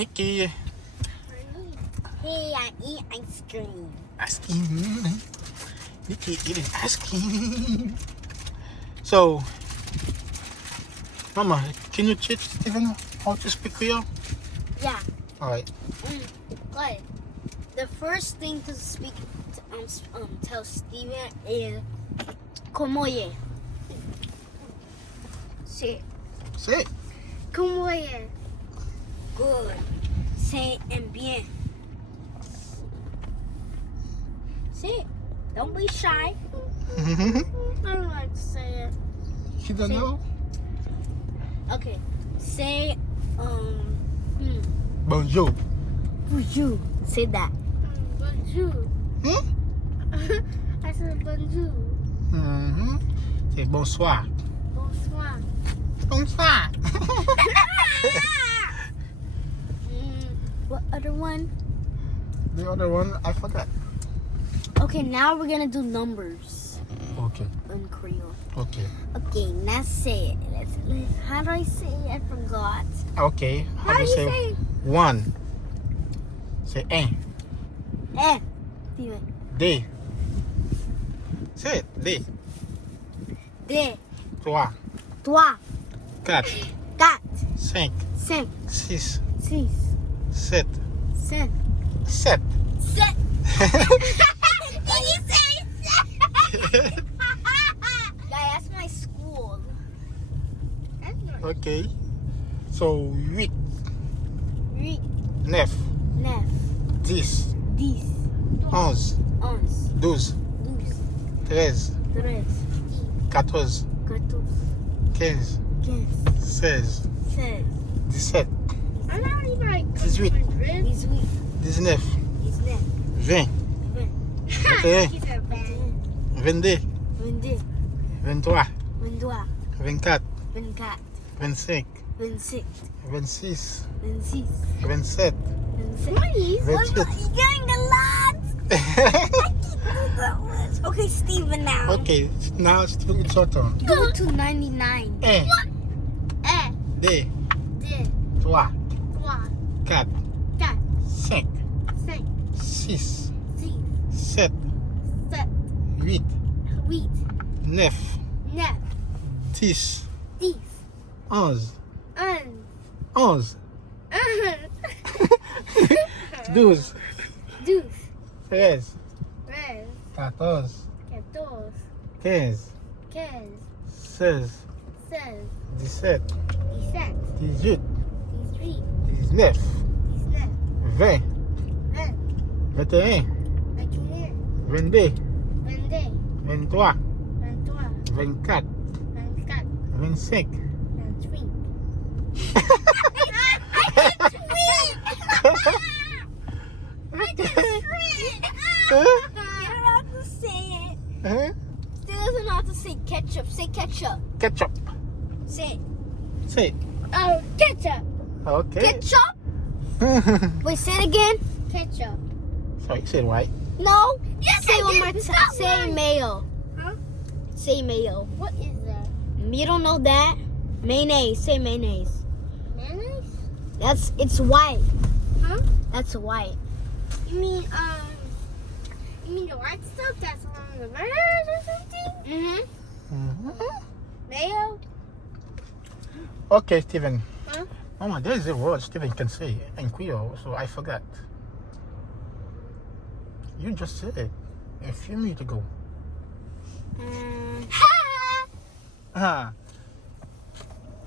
Nikki. Hey, I eat ice cream. Ice cream. Nikki eating ice cream. So, Mama, can you teach Steven how to speak Creole? Yeah. Alright. Good. The first thing to speak, tell Steven is "Como ye?" Say it. Say it. Como ye? Good. Say "en bien." Say it. Don't be shy. I don't like to say it. She don't Say- know? Okay. Say Bonjour. bonjour. Say that. Bonjour. Hmm? I said bonjour. Mm-hmm. Say bonsoir. Bonsoir. Bonsoir. What other one? The other one, I forgot. Okay, now we're gonna do numbers Okay. in Creole. Okay. Okay, now say it. How do I say it? I forgot. Okay. How do you say one? Say un. Steven. Deux. Say it. Deux. Deux, Trois. trois, Quatre. quatre, Cinq. cinq, Six. six, Sept. sept. Sept. Set. Did you say set? That's my school. Okay. So, huit. Huit, Neuf. neuf, 10. 10, 11. 11, 12. 12, 13. 13, 14. 14, 15. 15, 16. 16, 17. I'm not even like 18. 18, 19. 19, 20. 21. 22. 23. 22, 24. 24, 25. 26, 26. 26, 27. 27. That's You're it. getting a lot. I can't do that much. Okay, Steven now. Okay, now it's your turn. Go to 99. Un. Un, Deux. deux, Trois. trois, Quatre. quatre, Cinq. cinq, Six. six, Sept. sept, Huit. huit, Neuf. neuf, 10. 10, 11. 11, 11. 12. 12, 13. 13, 14. 14, 15. 15, 16. 16, 17. 17, 18. 18, 19. 19, 20. 20, 21. 21, 22. 22, 23. 23, 24. 24, 25. 28. I can tweet! Huh? You don't have to say it. Huh? Still doesn't know how to say ketchup. Say ketchup. Ketchup. Say it. Say it. Oh, ketchup. Okay. Ketchup? Wait, say it again. Ketchup. Sorry, say it right. No. Yes, say it one more time. Say mayo. Huh? Say mayo. What is that? You don't know that? Mayonnaise. Say mayonnaise. Mayonnaise? It's white. Huh? That's white. You mean the white stuff that's on the burgers or something? Mm-hmm. Mayo? Okay, Steven. Huh? Mama, there is a word Steven can say in Creole, so I forgot. You just said it a few minutes ago. Ah.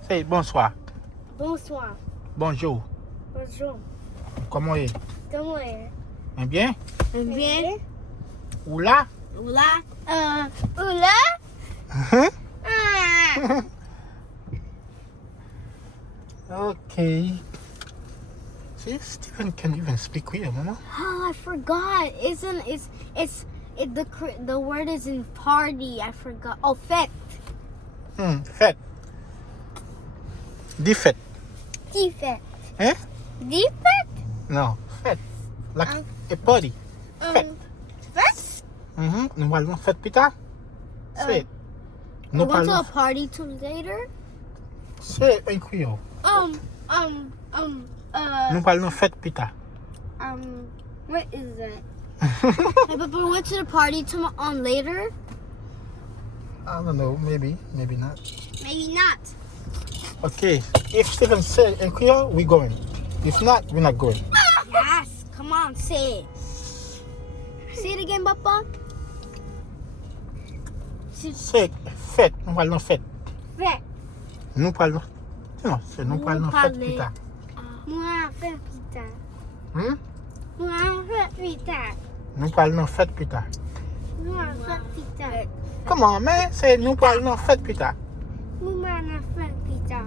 Say bonsoir. Bonsoir. Bonjour. Bonjour. Comment est? Comment est? Eh bien? Bien. Oula? Oula. Oula? Huh? Ah. Okay. See, Steven can even speak Creole, Mama. Oh, I forgot. The word is in party. I forgot. Oh, fête. Fête. Defect. Defect. Eh? Defect? No, fête. Like a party. Fête. Fête? Nous allons fête plus tard. Say it. We Nous went to a parlons. party later. Say it in Creole. Nous parlons fête pita. What is that? Hey, but we went to the party on later. I don't know, maybe not. Maybe not. Okay, if Stephen say in Creole, we going. If not, we're not going. Yes, come on, say it. Say it again, Papa. Say fête, nous parlons fête. Fête. Nous parlons. Non, c'est nous parlons fête pita. Moi, fête pita. Hmm? Moi, fête pita. Nous parlons fête pita. Moi, fête pita. Comment, mais c'est nous parlons fête pita. Moi, fête pita.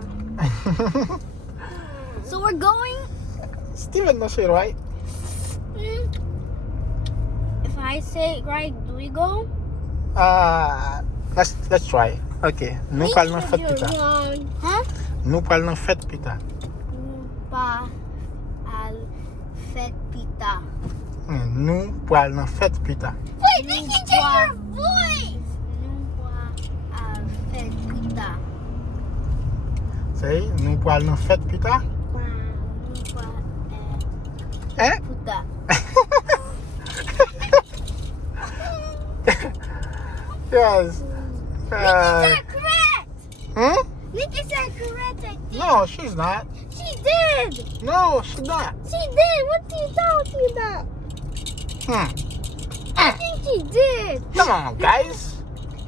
So we're going. Stephen don't say it right. If I say it right, do we go? Let's try. Okay, nous parlons fête pita. Huh? Nous parlons fête pita. Pa al fet pita. Nous parlons fête pita. Wait, they can change your voice. Al fet pita. Say, nous parlons fête pita. Eh? Puta. Yes. Correct. Hmm? Nikki said correct. I think. No, she's not. She did. No, she's not. She did. What are you talking about? I think she did. Come on, guys.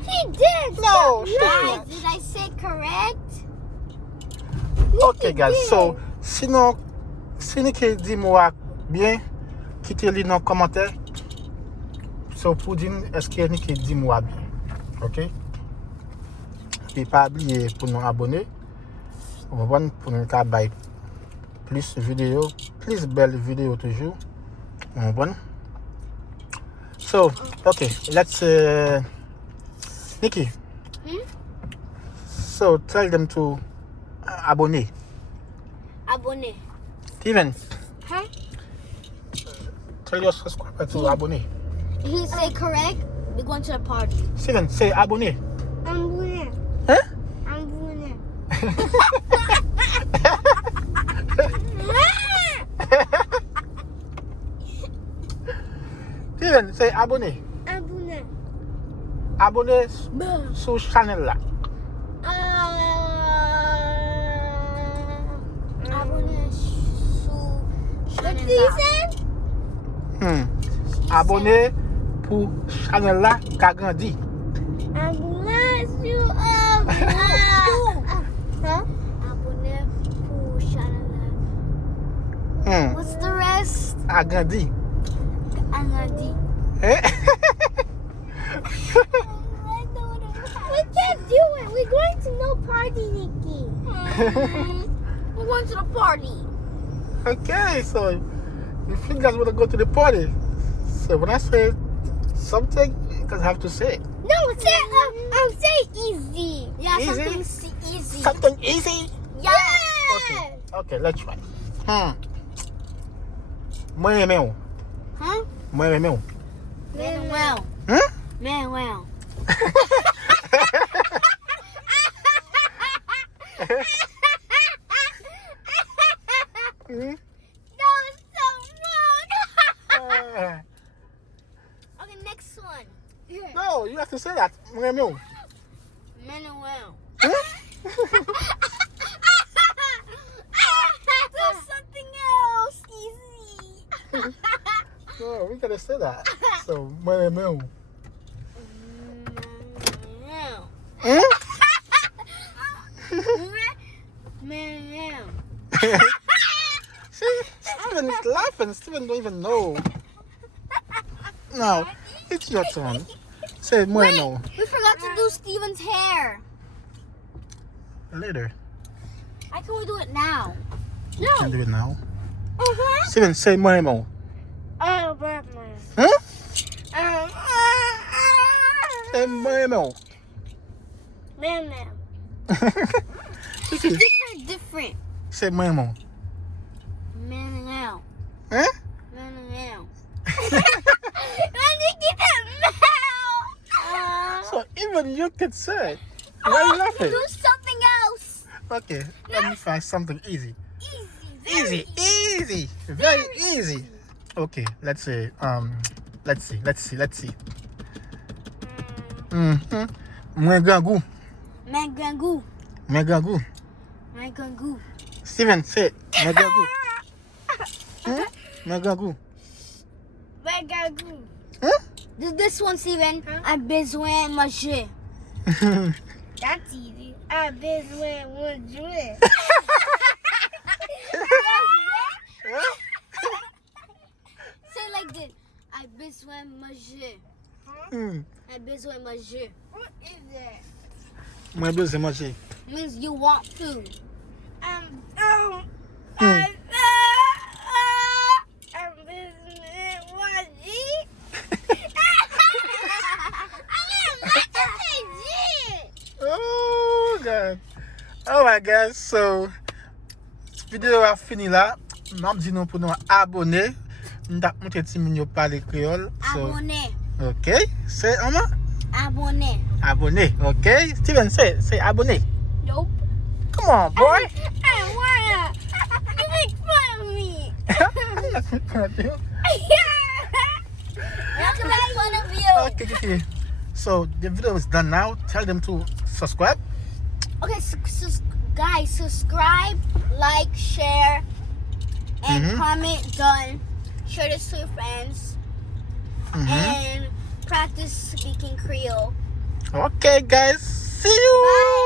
She did. No, she Guys, did did I say correct? Okay, guys. So, sinon, si Nikky dit moi bien, quittez-le dans les commentaires. So, pour dire, est-ce que Nikky dit moi bien? Ok? Et pas oublier pour nous abonner. On va pour nous faire plus de vidéos, plus belles vidéos toujours. On va. So, okay, let's Nikky. So, tell them to abonner. Abonné. Steven, Huh? tell your subscriber to abonner. If you say correct, we're going to the party. Steven, say abonner. I'm winning. Huh? I'm winning. Steven, say abonner. I'm winning. Abonner sur channel là. Abonné sur What did you say? Abonner pour channel là qu'a grandi. I'm winning. You Huh? Abonné pour channel. What's the rest? A grandi. Anadi. Eh? We can't do it. We're going to no party, Nikki. We're going to the party. Okay, so if you guys want to go to the party, so when I say something, you guys have to say it. No, say easy. Yeah, Easy? something easy. Something easy? Yeah. Okay, let's try. Moi meu. Huh? Moi meu. Manuel. Huh? Manuel. That was so wrong. Okay, next one. No, you have to say that. Moi meu. Manuel. Huh? Do something else easy. No, we gotta say that. So, moi meu. Manuel. Huh? Manuel. See, Steven is laughing. Steven don't even know. No, it's your turn. Say moi meu. We forgot to do Steven's hair. Later. Why can't we do it now? You can do it now. Uh-huh. Steven, say moi meu. Oh, Batman. Huh? Say moi meu. Man. Nikky, Different. say moi meu. Manuel. Huh? Manuel. Nikki said no. So even you can say it. Why are you laughing? Do something else. Okay, let me find something easy. Easy. Easy. Very easy. Okay, let's see. Let's see. Mwen gangou. Mangangu. Steven, say it. Mwen gangou. Mwen gangou. This one, Steven. A besoin manger. That's easy. I besoin manger. Say it like this. I besoin manger. I besoin manger. What is that? Mwen bezwen manje. Means you want food. I'm Oh God. Alright guys, so video a fini la. Mwen di nou pou nou abone. Mwen tak mwen te ti moun yo pale kreol. So, Abonné. okay, say Oma. Abonné. Abonné, okay? Steven, say abonné. Nope. Come on, boy. I wanna. You make fun of me. Not to make fun of you. Okay. So the video is done now. Tell them to subscribe. Okay, guys, subscribe, like, share, and comment. Done. Share this to your friends and practice speaking Creole. Okay, guys. See you. Bye.